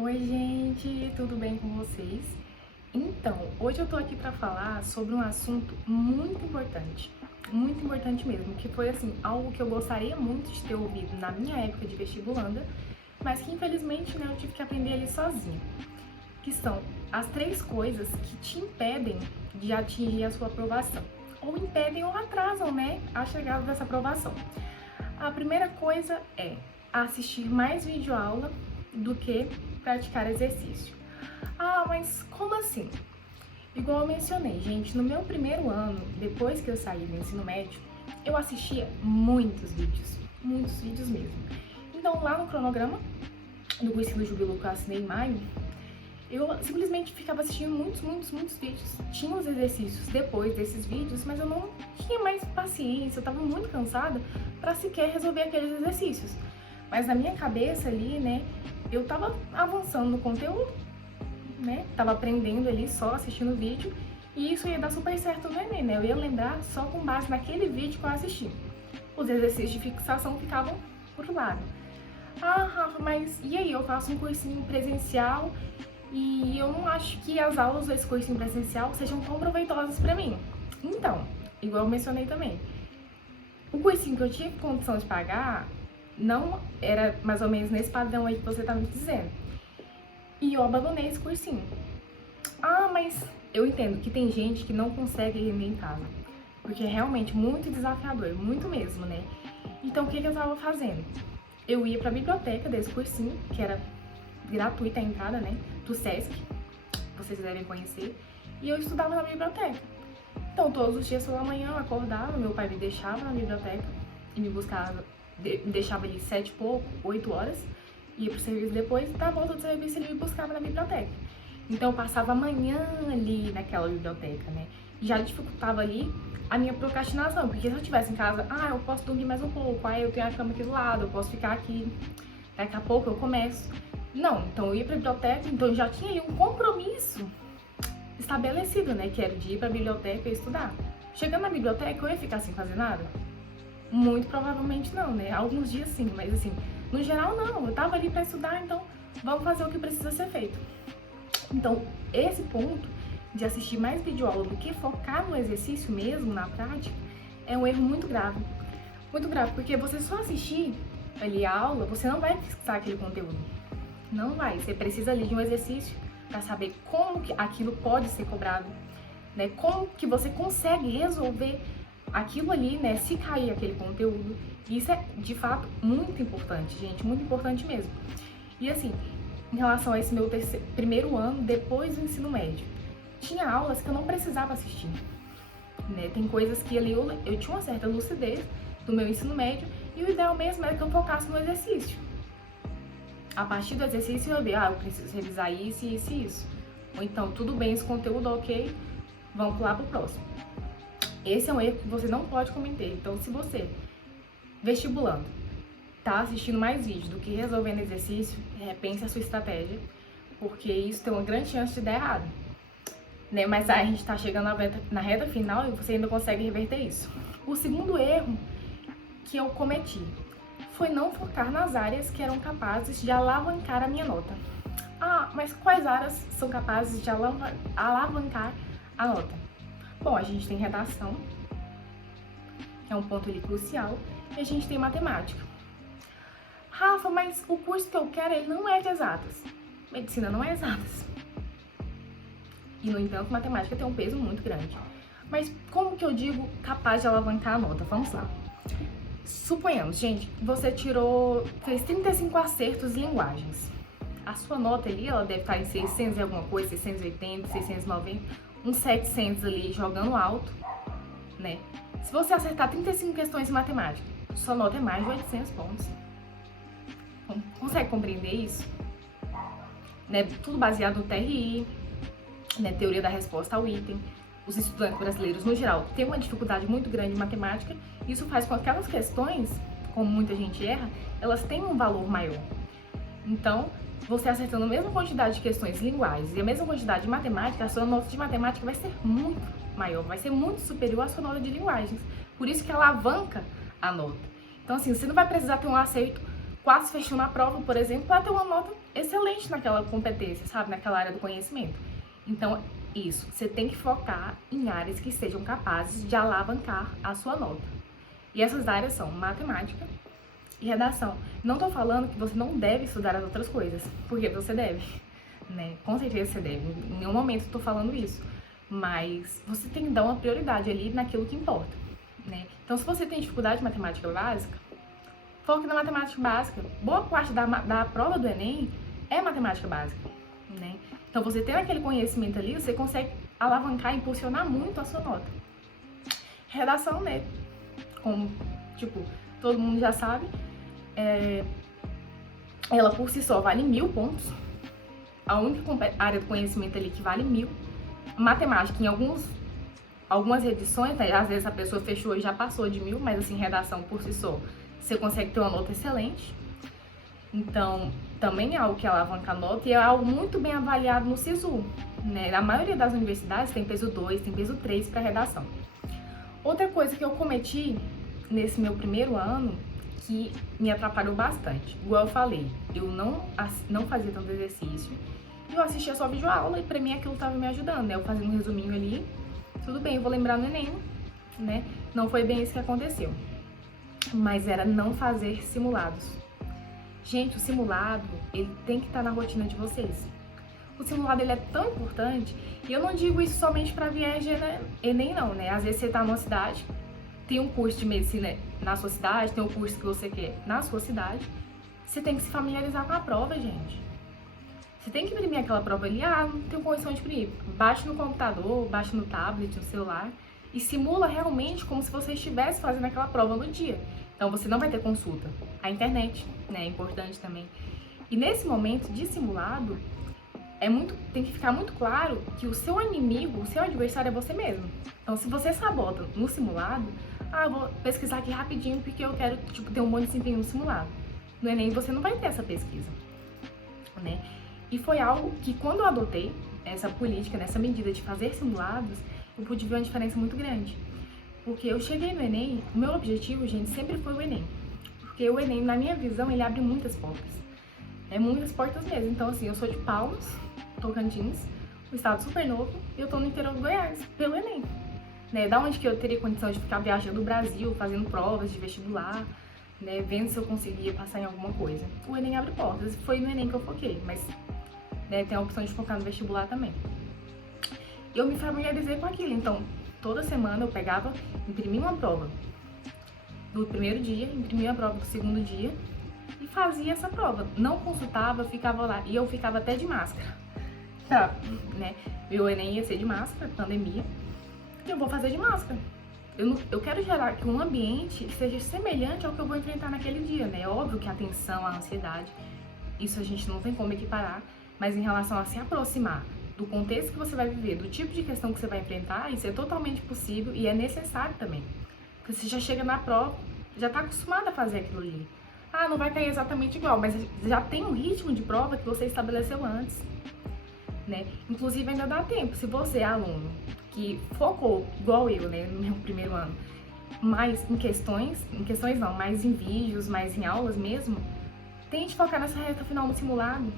Oi, gente, tudo bem com vocês? Então, hoje eu tô aqui pra falar sobre um assunto muito importante mesmo, que foi assim, algo que eu gostaria muito de ter ouvido na minha época de vestibulanda, mas que infelizmente, né, eu tive que aprender ali sozinha, que são as 3 coisas que te impedem de atingir a sua aprovação, ou impedem ou atrasam, né, a chegada dessa aprovação. A primeira coisa é assistir mais videoaula do que praticar exercício. Ah, mas como assim? Igual eu mencionei, gente, no meu primeiro ano, depois que eu saí do ensino médio, eu assistia muitos vídeos mesmo. Então, lá no cronograma do cursinho do Jubilu que eu assinei em maio, eu simplesmente ficava assistindo muitos vídeos. Tinha os exercícios depois desses vídeos, mas eu não tinha mais paciência, eu tava muito cansada para sequer resolver aqueles exercícios. Mas na minha cabeça ali, né, eu tava avançando no conteúdo, né, tava aprendendo ali só assistindo o vídeo, e isso ia dar super certo no Enem, né, eu ia lembrar só com base naquele vídeo que eu assisti. Os exercícios de fixação ficavam por lado. Ah, Rafa, mas e aí, eu faço um cursinho presencial e eu não acho que as aulas desse cursinho presencial sejam tão proveitosas pra mim. Então, igual eu mencionei também, o cursinho que eu tive condição de pagar não era mais ou menos nesse padrão aí que você tá me dizendo. E eu abandonei esse cursinho. Ah, mas eu entendo que tem gente que não consegue render em casa, porque é realmente muito desafiador, muito mesmo, né? Então, o que eu tava fazendo? Eu ia pra biblioteca desse cursinho, que era gratuita a entrada, né? Do Sesc, vocês devem conhecer, e eu estudava na biblioteca. Então, todos os dias pela manhã eu acordava, meu pai me deixava na biblioteca e me buscava, me deixava ali 7 e pouco, 8 horas, ia pro serviço depois, e na volta do serviço ele me buscava na biblioteca. Então eu passava a manhã ali naquela biblioteca, né? E já dificultava ali a minha procrastinação, porque se eu estivesse em casa, eu posso dormir mais um pouco, eu tenho a cama aqui do lado, eu posso ficar aqui, daqui a pouco eu começo. Não, então eu ia pra biblioteca, então eu já tinha ali um compromisso estabelecido, né? Que era de ir pra biblioteca e estudar. Chegando na biblioteca, eu ia ficar sem fazer nada? Muito provavelmente não, né? Alguns dias sim, mas assim, no geral não. Eu tava ali pra estudar, então vamos fazer o que precisa ser feito. Então, esse ponto de assistir mais videoaula do que focar no exercício mesmo, na prática, é um erro muito grave. Muito grave, porque você só assistir ali a aula, você não vai fixar aquele conteúdo. Não vai. Você precisa ali de um exercício para saber como que aquilo pode ser cobrado, né? Como que você consegue resolver aquilo ali, né? Se cair aquele conteúdo. Isso é, de fato, muito importante, gente. Muito importante mesmo. E assim, em relação a esse meu primeiro ano, depois do ensino médio, tinha aulas que eu não precisava assistir, né? Tem coisas que ali eu tinha uma certa lucidez do meu ensino médio e o ideal mesmo era que eu focasse no exercício. A partir do exercício eu vi, eu preciso revisar isso, isso e isso. Ou então, tudo bem, esse conteúdo ok, vamos pular pro próximo. Esse é um erro que você não pode cometer. Então, se você, vestibulando, tá assistindo mais vídeos do que resolvendo exercício, repense a sua estratégia, porque isso tem uma grande chance de dar errado, né? Mas a gente tá chegando na reta final e você ainda consegue reverter isso. O segundo erro que eu cometi foi não focar nas áreas que eram capazes de alavancar a minha nota. Mas quais áreas são capazes de alavancar a nota? Bom, a gente tem redação, que é um ponto ali crucial, e a gente tem matemática. Rafa, mas o curso que eu quero, ele não é de exatas. Medicina não é exatas. E, no entanto, matemática tem um peso muito grande. Mas como que eu digo capaz de alavancar a nota? Vamos lá. Suponhamos, gente, você fez 35 acertos em linguagens. A sua nota ali, ela deve estar em 600 e alguma coisa, 680, 690, uns 700 ali, jogando alto, né? Se você acertar 35 questões em matemática, sua nota é mais de 800 pontos. Consegue compreender isso? Né? Tudo baseado no TRI, né? Teoria da resposta ao item. Os estudantes brasileiros, no geral, têm uma dificuldade muito grande em matemática. Isso faz com que aquelas questões, como muita gente erra, elas tenham um valor maior. Então, você acertando a mesma quantidade de questões linguagens e a mesma quantidade de matemática, a sua nota de matemática vai ser muito maior, vai ser muito superior à sua nota de linguagens. Por isso que alavanca a nota. Então, assim, você não vai precisar ter um acerto quase fechou na prova, por exemplo, para ter uma nota excelente naquela competência, sabe? Naquela área do conhecimento. Então, isso, você tem que focar em áreas que sejam capazes de alavancar a sua nota. E essas áreas são matemática e redação. Não tô falando que você não deve estudar as outras coisas, porque você deve, né? Com certeza você deve. Em nenhum momento tô falando isso. Mas você tem que dar uma prioridade ali naquilo que importa, né? Então, se você tem dificuldade de matemática básica, foque na matemática básica. Boa parte da prova do Enem é matemática básica, né? Então, você tendo aquele conhecimento ali, você consegue alavancar, impulsionar muito a sua nota. Redação, né? Como, tipo, todo mundo já sabe, ela por si só vale 1000 pontos. A única área do conhecimento ali que vale 1000. Matemática, em algumas edições, né, às vezes a pessoa fechou e já passou de 1000, mas assim, redação por si só, você consegue ter uma nota excelente. Então, também é algo que alavanca a nota e é algo muito bem avaliado no SISU, né? A maioria das universidades tem peso 2, tem peso 3 para redação. Outra coisa que eu cometi nesse meu primeiro ano, que me atrapalhou bastante, igual eu falei, eu não fazia tanto exercício, eu assistia só videoaula e pra mim aquilo tava me ajudando, né? Eu fazia um resuminho ali, tudo bem, eu vou lembrar no Enem, né? Não foi bem isso que aconteceu, mas era não fazer simulados. Gente, o simulado, ele tem que estar na rotina de vocês. O simulado, ele é tão importante, e eu não digo isso somente para viés de Enem, não, né? Às vezes você tá numa cidade, tem um curso de medicina na sua cidade, tem um curso que você quer na sua cidade, você tem que se familiarizar com a prova, gente. Você tem que imprimir aquela prova ali, não tenho condição de imprimir. Baixe no computador, baixe no tablet, no celular, e simula realmente como se você estivesse fazendo aquela prova no dia. Então, você não vai ter consulta. A internet, né, é importante também. E nesse momento de simulado, tem que ficar muito claro que o seu inimigo, o seu adversário é você mesmo. Então, se você sabota no simulado, eu vou pesquisar aqui rapidinho porque eu quero, ter um bom desempenho no simulado. No Enem, você não vai ter essa pesquisa, né? E foi algo que, quando eu adotei essa política, nessa medida de fazer simulados, eu pude ver uma diferença muito grande. Porque eu cheguei no Enem, o meu objetivo, gente, sempre foi o Enem. Porque o Enem, na minha visão, ele abre muitas portas. Muitas portas mesmo. Então, assim, eu sou de Palmas, Tocantins, um estado super novo, e eu tô no interior do Goiás, pelo Enem. Né? Da onde que eu teria condição de ficar viajando no Brasil, fazendo provas de vestibular, né? Vendo se eu conseguia passar em alguma coisa. O Enem abre portas, foi no Enem que eu foquei, mas né, tem a opção de focar no vestibular também. Eu me familiarizei com aquilo, então toda semana eu pegava, imprimia uma prova do primeiro dia, imprimia a prova do segundo dia e fazia essa prova. Não consultava, ficava lá, e eu ficava até de máscara. Tá, né? Meu Enem ia ser de máscara, pandemia, e eu vou fazer de máscara. Eu quero gerar que um ambiente seja semelhante ao que eu vou enfrentar naquele dia, né? É óbvio que a tensão, a ansiedade, isso a gente não tem como equiparar, mas em relação a se aproximar do contexto que você vai viver, do tipo de questão que você vai enfrentar, isso é totalmente possível e é necessário também. Porque você já chega na prova, já está acostumado a fazer aquilo ali. Não vai cair exatamente igual, mas já tem um ritmo de prova que você estabeleceu antes, né? Inclusive ainda dá tempo, se você é aluno que focou, igual eu, né, no meu primeiro ano, mais em questões não, mais em vídeos, mais em aulas mesmo, tente focar nessa reta final no simulado,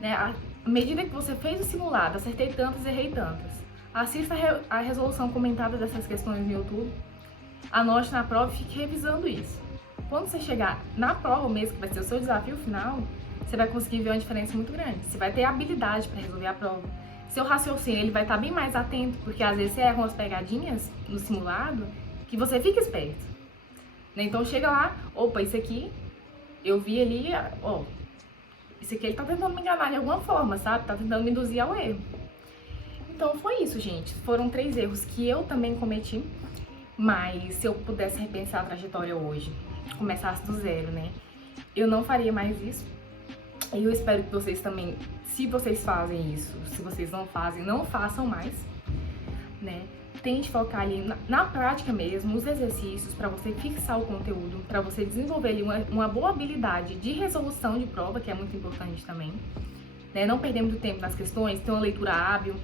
né? À medida que você fez o simulado, acertei tantas, errei tantas, assista a resolução comentada dessas questões no YouTube, anote na prova e fique revisando isso. Quando você chegar na prova mesmo, que vai ser o seu desafio final, você vai conseguir ver uma diferença muito grande. Você vai ter habilidade para resolver a prova. Seu raciocínio, ele vai estar bem mais atento, porque às vezes você erra umas pegadinhas no simulado que você fica esperto, né? Então chega lá, opa, isso aqui, eu vi ali, isso aqui ele tá tentando me enganar de alguma forma, sabe? Tá tentando me induzir ao erro. Então foi isso, gente. Foram 3 erros que eu também cometi, mas se eu pudesse repensar a trajetória hoje, começasse do zero, né? Eu não faria mais isso. E eu espero que vocês também, se vocês fazem isso, se vocês não fazem, não façam mais, né? Tente focar ali na prática mesmo, os exercícios, para você fixar o conteúdo, para você desenvolver ali uma boa habilidade de resolução de prova, que é muito importante também, né? Não perder muito tempo nas questões, ter uma leitura hábil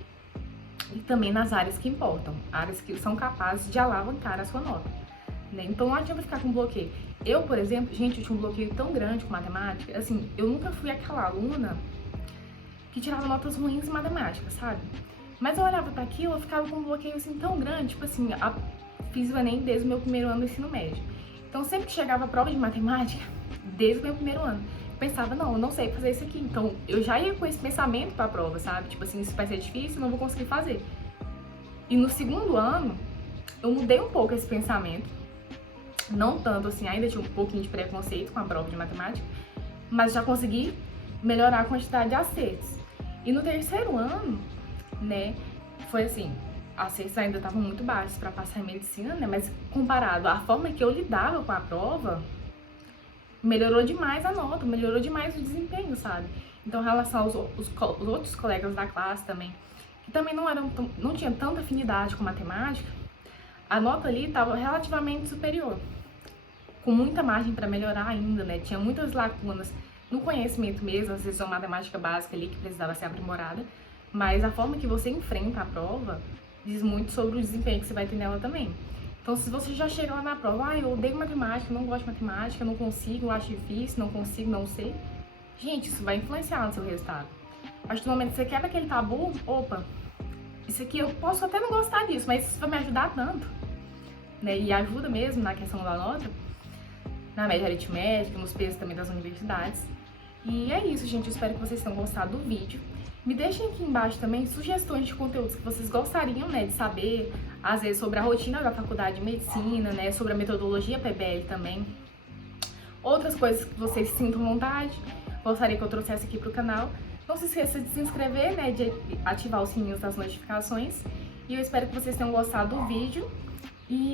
e também nas áreas que importam, áreas que são capazes de alavancar a sua nota, né? Então não adianta ficar com bloqueio. Eu, por exemplo, gente, eu tinha um bloqueio tão grande com matemática, assim, eu nunca fui aquela aluna que tirava notas ruins em matemática, sabe? Mas eu olhava para aquilo, eu ficava com um bloqueio assim tão grande, tipo assim, fiz o Enem desde o meu primeiro ano do ensino médio. Então sempre que chegava a prova de matemática, desde o meu primeiro ano, eu pensava, não, eu não sei fazer isso aqui. Então eu já ia com esse pensamento pra prova, sabe? Tipo assim, isso vai ser difícil, não vou conseguir fazer. E no segundo ano, eu mudei um pouco esse pensamento. Não tanto assim, ainda tinha um pouquinho de preconceito com a prova de matemática, mas já consegui melhorar a quantidade de acertos. E no terceiro ano, né, foi assim, acertos ainda estavam muito baixos para passar em medicina, né, mas comparado à forma que eu lidava com a prova, melhorou demais a nota, melhorou demais o desempenho, sabe? Então, em relação aos outros colegas da classe também, que também não tinham tanta afinidade com matemática, a nota ali estava relativamente superior, com muita margem para melhorar ainda, né? Tinha muitas lacunas no conhecimento mesmo, às vezes uma matemática básica ali que precisava ser aprimorada, mas a forma que você enfrenta a prova diz muito sobre o desempenho que você vai ter nela também. Então, se você já chega lá na prova, eu odeio matemática, não gosto de matemática, não consigo, acho difícil, não consigo, não sei, gente, isso vai influenciar no seu resultado. A partir do momento que você quebra aquele tabu, opa, isso aqui eu posso até não gostar disso, mas isso vai me ajudar tanto, né? E ajuda mesmo na questão da nota, na média aritmética, nos pesos também das universidades. E é isso, gente. Eu espero que vocês tenham gostado do vídeo. Me deixem aqui embaixo também sugestões de conteúdos que vocês gostariam, né, de saber, às vezes sobre a rotina da faculdade de medicina, né, sobre a metodologia PBL também. Outras coisas que vocês sintam vontade, gostaria que eu trouxesse aqui pro canal. Não se esqueça de se inscrever, né, de ativar os sininhos das notificações. E eu espero que vocês tenham gostado do vídeo. E